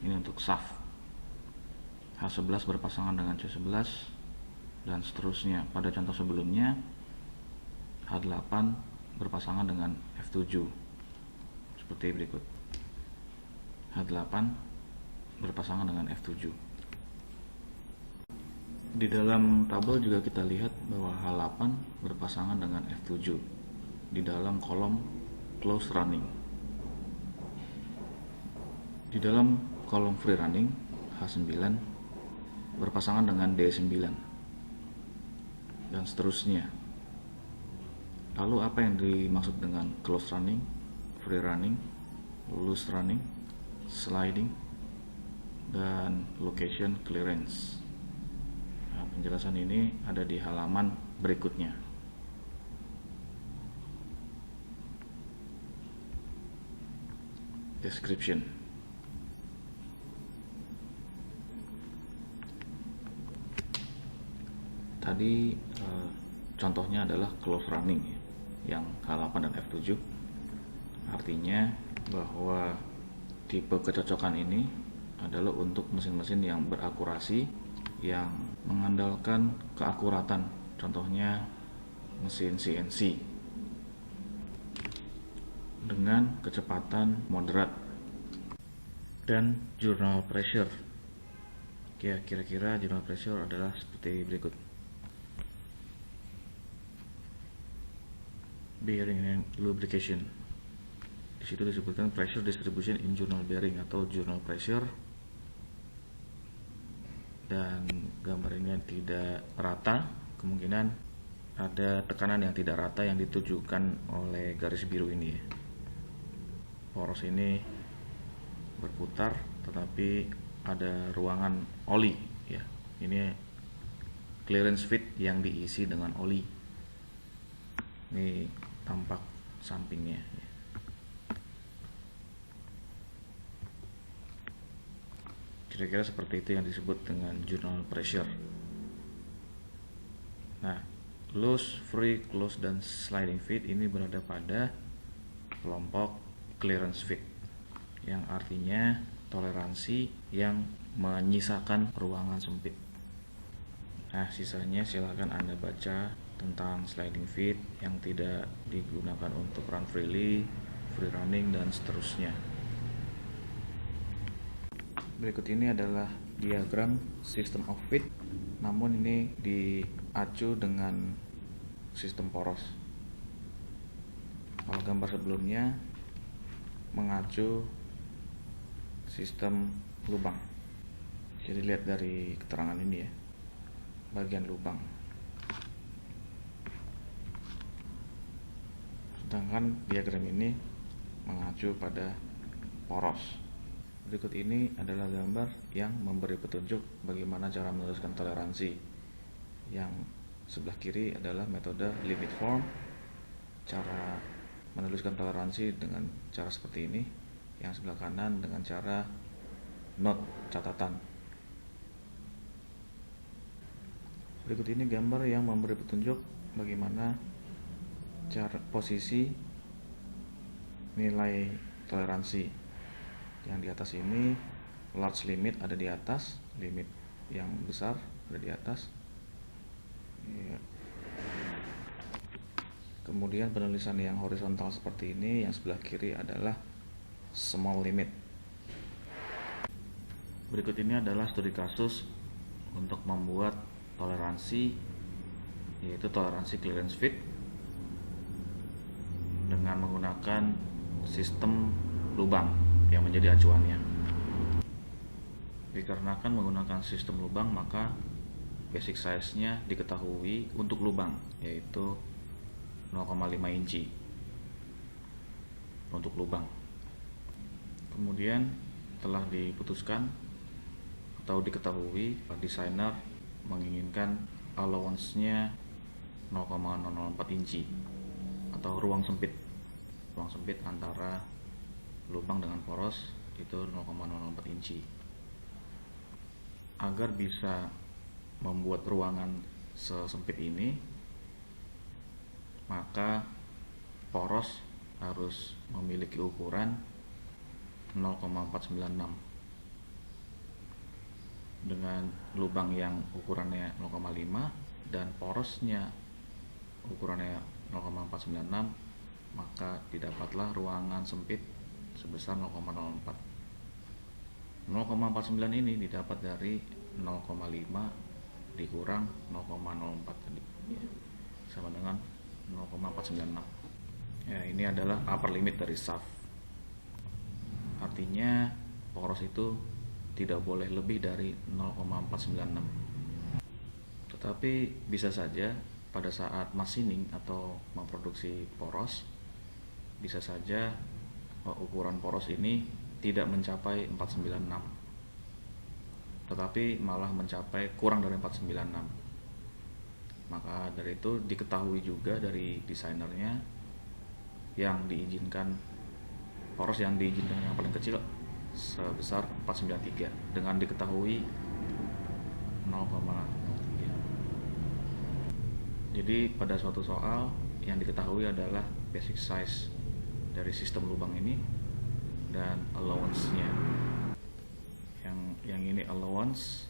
ini untuk shaft. H11 berpasangan dengan C11 dan seterusnya. Pada contoh sebelumnya, H8 berpasangan dengan F7 seperti berikut. H8 berpasangan dengan F7. Di dalam tabel juga kita lihat bahwa H8 berpasangan dengan F7 di dalam kolom close running. Di dalam kolom free running, H9 berpasangan dengan D9 dan seterusnya. Lalu apa yang dimaksud dengan close running, free running, loose running, sliding, dan location clearance? Nah, penjelasan ini ada di halaman berikutnya. Description. Tadi contohnya adalah close running yang H8 dan F7. Artinya bahwa tipe kecocokan ini adalah untuk mesin-mesin yang berakurasi, yang mengandalkan keakuratan. Contohnya mesin CNC dengan kecepatan moderat dan journal pressure. Kira-kira journal pressure adalah seperti berikut. Bearing and lubrication. Di situ disebutkan pressure distribution in journal bearing atau journal pressure, dan gambar ini yang tidak rata, kemungkinan ada tekanan yang tidak rata yang ditujukan oleh garis biru ini. Poros ini berputar tetapi ada ruangan oli ya. Ini clearance fit yang diisi dengan oli. Ini tampak sampingnya ya. Kira-kira seperti itu yang disebut dengan journal pressure. Nah, Loose, free, close, dan sliding fit ini berada pada kelompok clearance fit, yang artinya toleransi yang menyisakan ruangan sempit. Nah, sisanya silakan Anda baca tentang sliding fit yang tidak digunakan untuk run freely, free running, dan seterusnya. Berikut ini adalah diagram system of fit, namun ini diacu dengan sistem poros. Kalau gambar sebelumnya mengacu sistem lubang. Jadi lihat dari keterangan ini ya, bagian lubang. Sedangkan diagram ini mengacu pada poros. Berikut ini adalah gambar yang memberi petunjuk bagaimana cara menuliskan toleransi. Yang sebelah kiri adalah metode limit form, cara menuliskan toleransi dengan cara seperti ini. Yang sebelah kanan dengan cara note, catatan. Berikut ini gambar yang memberi petunjuk bagaimana cara posisi nilai toleransi. Yang di atas ini large limit ada di atas, limit yang besar ada di atas. Ya. Kemudian penulisan yang horizontal seperti ini, yang sebelah kiri adalah small limit. Berikut ini adalah studi kasus untuk membuat toleransi, yaitu toleransi clearance fit dengan menggunakan sistem lubang yang menjadi acuannya. Dikarenakan menggunakan sistem lubang, maka basic size-nya diketahui untuk lubang, yaitu 0,5 inci untuk lubang. Kemudian telah diputuskan atau diketahui desainer menginginkan allowance-nya 0,004 inci atau ruang sempit antara lubang dengan poros itu 0,004 inci. Agar bisa membuat ruangan sesempit ini, maka poros harus memiliki ukuran 0,496 dengan lubang yang ukurannya 0,5 dan porosnya ukurannya 0,496, maka didapatlah ruangan sempit sebesar 0,04. 0,49 ini didapat dari 0,5 dikurang 0,04 tadi ya, sama dengan 0,496. Ya, ini adalah upper limit dari shaft. Artinya poros itu tidak boleh lebih dari 0,496. Tetapi bisa saja pada saat machining atau memproduksi poros, bisa saja ukuran poros ini tidak mencapai 496, tetapi malah mencapai kurang dari 496. Maka dari itu diketahui juga dari desainernya yang diizinkan, poros yang diizinkan yang paling kecil sebesar 493 dengan diketahui 0,03. Jadi pada suatu soal yang diketahui adalah basic size dari sistem lubang ini dan allowance-nya. Yang ini allowance,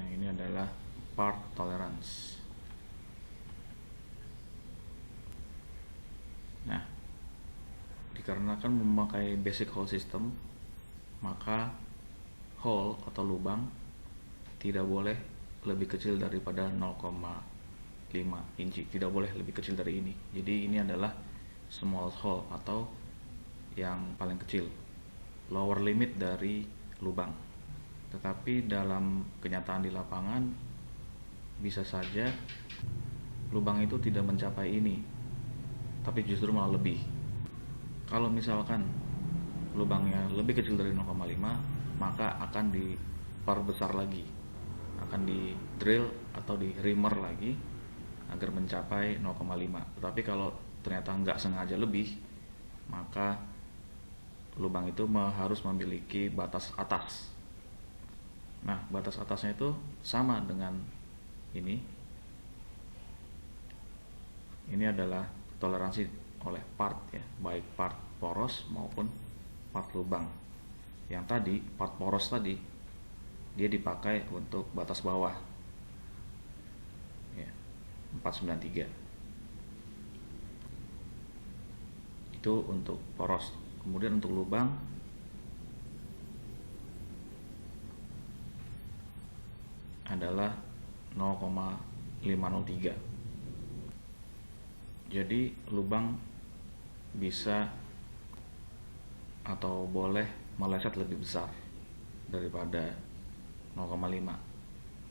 yang ini adalah part tolerance. Nah, dikarenakan memakai basic hole system, maka hole atau lubang tidak boleh lebih kecil daripada 0,5 inci, tidak boleh lebih kecil dari ini. Jadi ini adalah small hole atau yang paling kecil, lower limit dari lubang. Tetapi dalam kenyataan di lapangan bisa saja lubang itu tidak mencapai ini, tapi justru malah lebih. Kalau misalkan lubangnya lebih kecil dari 0,5, maka akan diperbesar lagi, akan di drill atau di reamer lagi agar mencapai 0,5. Tetapi kalau ternyata nggak sengaja lebih, maka lubang itu harus memiliki batas atas. Nah, batas atasnya itu sama dengan ini, Ini adalah toleransi oleh part ya, baik part poros maupun part lubang. Yang tadi part poros tadi dia dipakai untuk batas bawah ya, 493 itu untuk poros. Kemudian untuk lubang adalah 0,503. Jadi lubang bisa atau boleh meleset lebih besar daripada 0,5,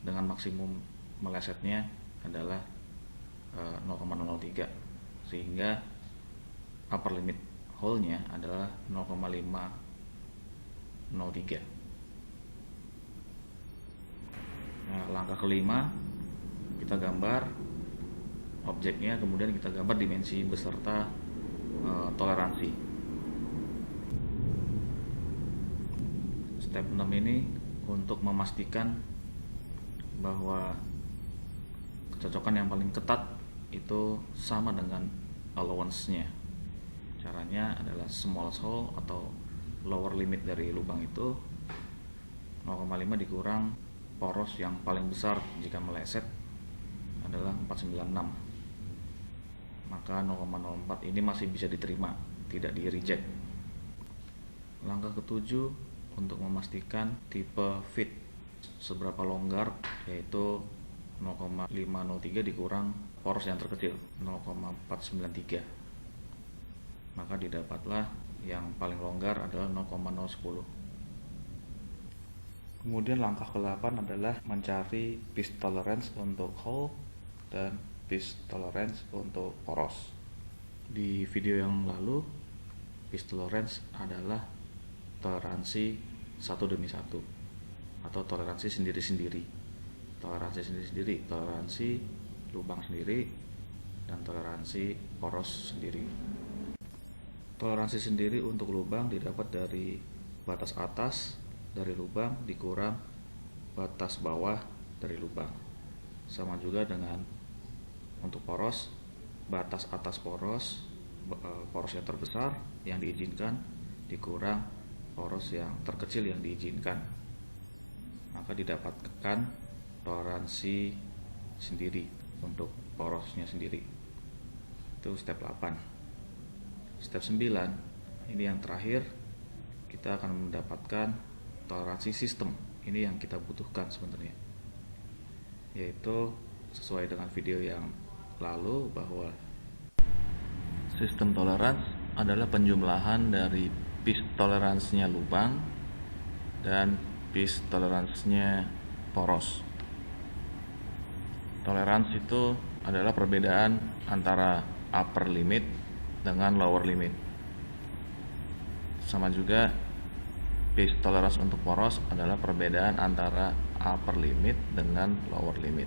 dengan maksimum melesetnya adalah 0,003, sehingga upper limit hole-nya adalah 0,503. Nah, langkah kelima, kita gambar objeknya, kemudian kita gambar dimensi beserta toleransi. Step 6 ini untuk memastikan bahwa kecocokan yang paling ketat itu sama dengan allowance-nya. Caranya adalah small hole atau lower limit dari lubang itu 0,5 dikurang poros yang paling besar jika meleset adalah 496. Maka 0,04 ini masih bisa diterima, tidak di reject. Langkah ketujuh untuk memastikan tipe fit seberapa longgar, yaitu 0,503 dikurang poros yang terkecil 0,493. Maka didapatlah yang paling longgar adalah 0,010. Kemudian langkah ke-8 adalah mencari pitch tolerance untuk hole dan pitch tolerance untuk poros. Di video yang lalu, pitch tolerance adalah toleransi satu demi satu atau toleransi sendiri-sendiri. Toleransi lubang sendiri dan toleransi poros sendiri. Toleransi sendiri untuk lubang didapat dari batas atas dari lubang dikurang batas bawah dari lubang. Sama juga dengan untuk poros, batas atas poros yang terbesar yang diizinkan dikurang poros yang terkecil yang diizinkan. Maka didapatkan toleransi sendiri untuk porosnya sendiri. Itu step 8. Step 9, ini yang terakhir, kita akan mendapatkan toleransi sistem. Ini yang kita butuhkan sebenarnya, yaitu sesuai dengan video yang lalu bahwa sistem toleransi adalah penjumlahan dari pitch toleransinya lubang dan pitch toleransinya poros. Toleransi itu adalah perbedaan antara upper limit dengan lower limit. Sama juga pitch tolerance untuk poros adalah perbedaan antara upper limit dengan lower limit.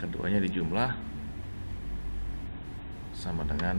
Keduanya dijumlah sama dengan